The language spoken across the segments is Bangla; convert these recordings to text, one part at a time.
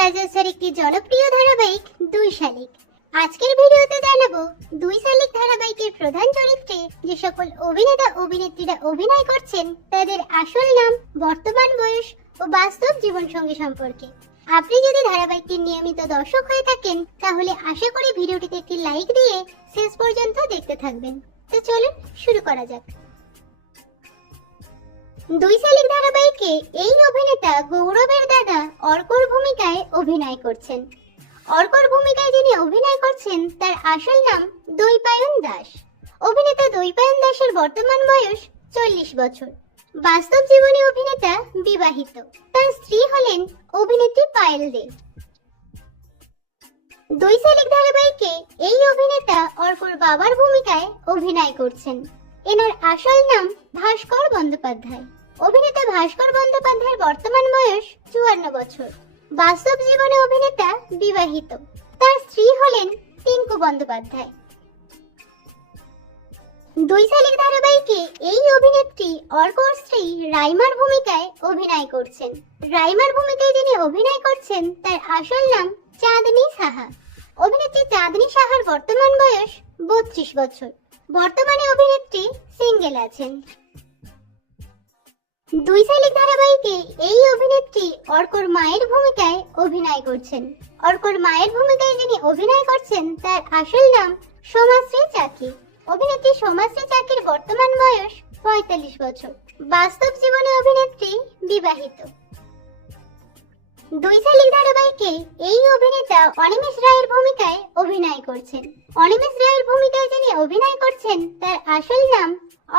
রাজস্বের একটি জনপ্রিয় ধারাবাহিক দুই শালিক। আজকের ভিডিওতে জানাবো দুই শালিক ধারাবাহিকের প্রধান চরিত্রে যে সকল অভিনেতা অভিনেত্রীরা অভিনয় করছেন তাদের আসল নাম, বর্তমান বয়স ও বাস্তব জীবনসঙ্গী সম্পর্কে। আপনি যদি ধারাবাহিকটির নিয়মিত দর্শক হয়ে থাকেন তাহলে আশা করি ভিডিওটিতে একটি লাইক দিয়ে শেষ পর্যন্ত দেখতে থাকবেন। তো চলুন শুরু করা যাক। দুই শালিক ধারাবাহিকে এই অভিনেতা গৌরবের দাদা অর্কর ভূমিকায় অভিনয় করছেন। অর্কর ভূমিকায় যিনি অভিনয় করছেন তার আসল নাম দৈপায়ন দাস। অভিনেতা দৈপায়ন দাসের বর্তমান বয়স 40 বছর। বাস্তব জীবনে অভিনেতা বিবাহিত। তার স্ত্রী হলেন অভিনেত্রী পায়েল দে। দুই শালিক ধারাবাহিকে এই অভিনেতা অর্কর বাবার ভূমিকায় অভিনয় করছেন। এনার আসল নাম ভাস্কর বন্দ্যোপাধ্যায়। অভিনেতা ভাস্কর বন্দ্যোপাধ্যায়ের বর্তমান বয়স 54 বছর। বাস্তব জীবনে অভিনেতা বিবাহিত। তার স্ত্রী হলেন টিঙ্কু বন্দ্যোপাধ্যায়। দুই শালিক ধারাবাহিকে এই অভিনেত্রী অর্কর স্ত্রী রাইমার ভূমিকায় অভিনয় করছেন। রাইমার ভূমিকায় যিনি অভিনয় করছেন তার আসল নাম চাঁদনী সাহা। অভিনেত্রী চাঁদনী সাহার বর্তমান বয়স 32 বছর। বর্তমানে অভিনেত্রী সিঙ্গেল আছেন। দুই শালিক ধারাবাহিকে এই অভিনেত্রী অর্কর মায়ের ভূমিকায় অভিনয় করছেন। অর্কর মায়ের ভূমিকায় যিনি অভিনয় করছেন তার আসল নাম সোমাশ্রী চাকি। অভিনেত্রী সোমাশ্রী চাকির বর্তমান বয়স 45 বছর। বাস্তব জীবনে অভিনেত্রী বিবাহিত। দুই শালিক ধারাবাহিকে এই অভিনেতা অনিমেষ রায়ের ভূমিকায় অভিনয় করছেন। অনিমেষ রায়ের ভূমিকায় যিনি অভিনয় করছেন তার আসল নাম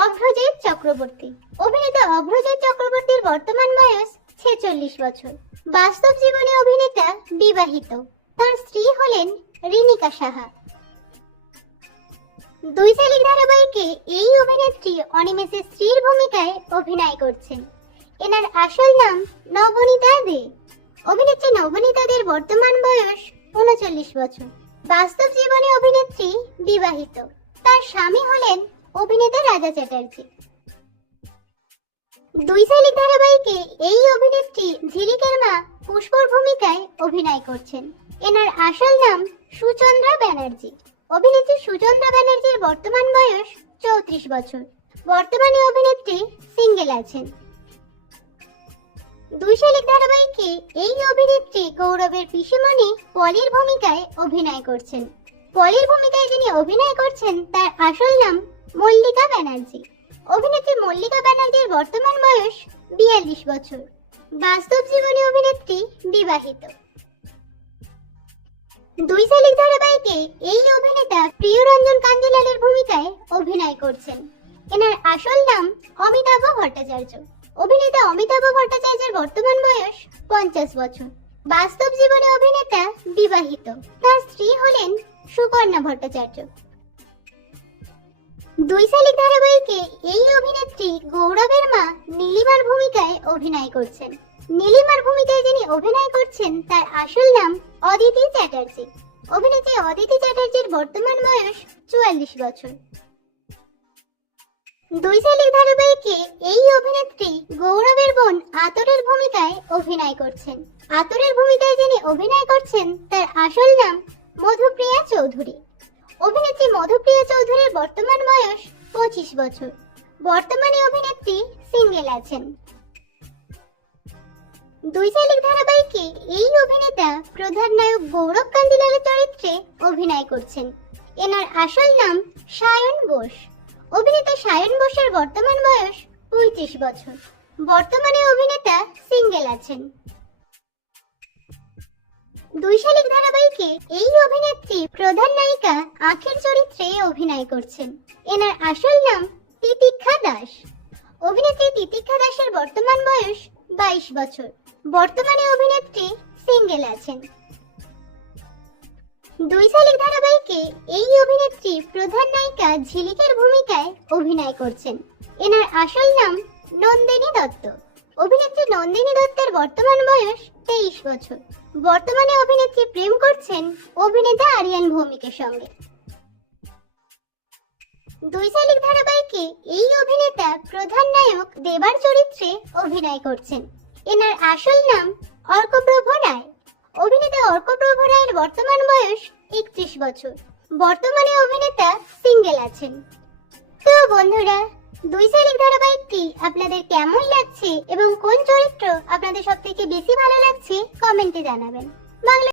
অভ্রজিৎ চক্রবর্তী। অভিনেতা অভ্রজিৎ চক্রবর্তীর বর্তমান বয়স 46 বছর। বাস্তব জীবনে অভিনেতা বিবাহিত। তার স্ত্রী হলেন রিনিকা সাহা। দুই শালিক ধারাবাহিকে এই অভিনেত্রী অনিমেষের স্ত্রীর ভূমিকায় অভিনয় করছেন। এনার আসল নাম নবনীতা দে। অভিনেত্রী নবনীতা দের বর্তমান বয়স 39 বছর। বাস্তব জীবনে অভিনেত্রী বিবাহিত। তার স্বামী হলেন অভিনেতা রাজা চ্যাটার্জি। দুই শালিক ধারাবাহিকে এই অভিনেত্রী ঝিলিকের মা পুষ্পর ভূমিকায় অভিনয় করছেন। এনার আসল নাম সুচন্দ্রা ব্যানার্জি। অভিনেত্রী সুচন্দ্রা ব্যানার্জির বর্তমান বয়স 34 বছর। বর্তমানে অভিনেত্রী সিঙ্গেল আছেন। দুই শালিক ধারাবাহিকে এই অভিনেত্রী গৌরবের পিসিমণি পলির ভূমিকায় অভিনয় করছেন। পলির ভূমিকায় যিনি অভিনয় করছেন তার আসল নাম মল্লিকা ব্যানার্জি। অভিনেত্রী মল্লিকা ব্যানার্জির বর্তমান বয়স 42 বছর। বাস্তব জীবনে অভিনেত্রী বিবাহিত। দুই শালিক ধারাবাহিকে এই অভিনেতা প্রিয়রঞ্জন কাঞ্জিলালের ভূমিকায় অভিনয় করছেন। এনার আসল নাম অমিতাভ ভট্টাচার্য। অভিনেতা অমিতাভ ভট্টাচার্যের বর্তমান বয়স 50 বছর। বাস্তব জীবনে অভিনেতা বিবাহিত। তার স্ত্রী হলেন সুকন্যা ভট্টাচার্য। দুই শালিক ধারাবাহিকে এই অভিনেত্রী গৌরবের মা নীলিমার ভূমিকায় অভিনয় করছেন। নীলিমার ভূমিকায় যিনি অভিনয় করছেন তার আসল নাম অদিতি চ্যাটার্জি। অভিনেত্রী অদিতি চ্যাটার্জির বর্তমান বয়স 44 বছর। দুই শালিক ধারাবাহিকে এই অভিনেত্রী গৌরবের বোন আতরের ভূমিকায় অভিনয় করছেন। আতরের ভূমিকায় যিনি অভিনয় করছেন তার আসল নাম মধুপ্রিয়া চৌধুরী। অভিনেত্রী মধুপ্রিয়া চৌধুরীর বর্তমান বয়স 25 বছর। বর্তমানে অভিনেত্রী সিঙ্গেল আছেন। দুই শালিক ধারাবাহিকে এই অভিনেতা প্রধান নায়ক গৌরব কাঞ্জিলালের চরিত্রে অভিনয় করছেন। এনার আসল নাম সায়ন বোস। অভিনেতা সায়ন বোসের বর্তমান বয়স 35 বছর। বর্তমানে অভিনেতা সিঙ্গেল আছেন। দুই শালিক ধারাবাহিকে এই অভিনেত্রী প্রধান নায়িকা আঁখের চরিত্রে অভিনয় করছেন। এনার আসল নাম তিতিক্ষা দাস। অভিনেত্রী তিতিক্ষা দাসের বর্তমান বয়স 22 বছর। বর্তমানে অভিনেত্রী সিঙ্গেল আছেন। দুই শালিক ধারাবাহিকে এই অভিনেত্রী প্রধান নায়িকা ঝিলিকের ভূমিকায় অভিনয় করছেন। এনার আসল নাম নন্দিনী দত্ত। অভিনেত্রী নন্দিনী দত্তের বর্তমান বয়স 23 বছর। বর্তমানে অভিনেত্রী প্রেম করছেন অভিনেতা আরিয়ান ভৌমিকের সঙ্গে। দুই শালিক ধারাবাহিকে এই অভিনেতা প্রধান নায়ক দেবার চরিত্রে অভিনয় করছেন। এনার আসল নাম অর্কপ্রভ রায়। অভিনেতা বর্তমান বয়স 31 বছর। বর্তমানে অভিনেতা সিঙ্গেল আছেন। তো বন্ধুরা, দুই শালিক ধারাবাহিকটি আপনাদের কেমন লাগছে এবং কোন চরিত্র আপনাদের সবথেকে বেশি ভালো লাগছে কমেন্টে জানাবেন। বাংলা